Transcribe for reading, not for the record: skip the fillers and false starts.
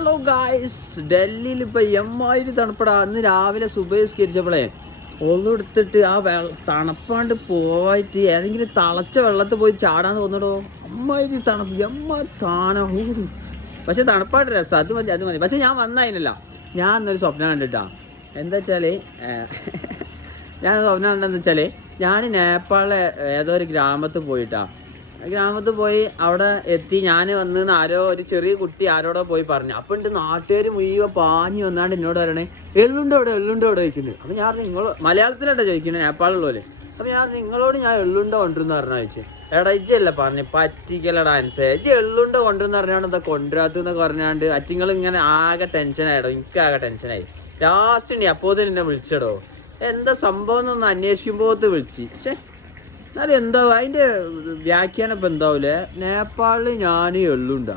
Hello guys, ഡൽഹിയിൽ ഇപ്പോൾ എമ്മാതിരി തണുപ്പടാ. അന്ന് രാവിലെ സുബഹിസ്കരിച്ചപ്പോഴേ ഒന്നും എടുത്തിട്ട് ആ തണുപ്പാണ്ട് പോയിട്ട് ഏതെങ്കിലും തിളച്ച വെള്ളത്തിൽ പോയി ചാടാന്ന് തോന്നിടോ. അമ്മാതിരി തണുപ്പ് പക്ഷെ തണുപ്പായിട്ട് രസം. അത് മതി. പക്ഷെ ഞാൻ വന്നതിനല്ല, ഞാൻ എന്നൊരു സ്വപ്നം കണ്ടിട്ടാ. എന്താ വെച്ചാൽ ഞാൻ സ്വപ്നം കണ്ടെന്ന് വെച്ചാൽ ഞാൻ നേപ്പാളിലെ ഏതോ ഒരു ഗ്രാമത്തിൽ പോയി അവിടെ എത്തി. ഞാൻ വന്ന് ആരോ ഒരു ചെറിയ കുട്ടി ആരോടോ പോയി പറഞ്ഞു. അപ്പം ഉണ്ട് നാട്ടുകാർ മുഴുവൻ പാഞ്ഞ് വന്നാണ്ട് എന്നോട് പറയണേ എള്ളുണ്ടോ ഇവിടെ ചോദിക്കുന്നുണ്ട്. അപ്പം ഞാൻ പറഞ്ഞു നിങ്ങൾ മലയാളത്തിലാട്ടോ ചോദിക്കുന്നത്, നേപ്പാളിലുള്ളവര്. അപ്പം ഞാൻ നിങ്ങളോട് ഞാൻ എള്ളുണ്ടോ കൊണ്ടുവന്ന് പറഞ്ഞു ചോദിച്ചു. എടാ ഇജ്ജല്ല പറഞ്ഞു പറ്റിക്കലടാ അനുസരിച്ച് എള്ളുണ്ടോ കൊണ്ടുവന്ന് പറഞ്ഞാണ്ട് എന്താ കൊണ്ടുവരാത്തെന്നൊക്കെ പറഞ്ഞാണ്ട് അറ്റിങ്ങൾ ഇങ്ങനെ ആകെ ടെൻഷനായിടോ. എനിക്കാകെ ടെൻഷനായി. ലാസ്റ്റ് ഉണ്ട് അപ്പോൾ തന്നെ എന്നെ വിളിച്ചടോ. എന്താ സംഭവം എന്നൊന്ന് അന്വേഷിക്കുമ്പോഴത്ത് വിളിച്ച്. പക്ഷേ എന്നാലും എന്താ അതിൻ്റെ വ്യാഖ്യാനം ഇപ്പം എന്താവൂലേ, നേപ്പാളിൽ ഞാൻ എള്ളുണ്ടാ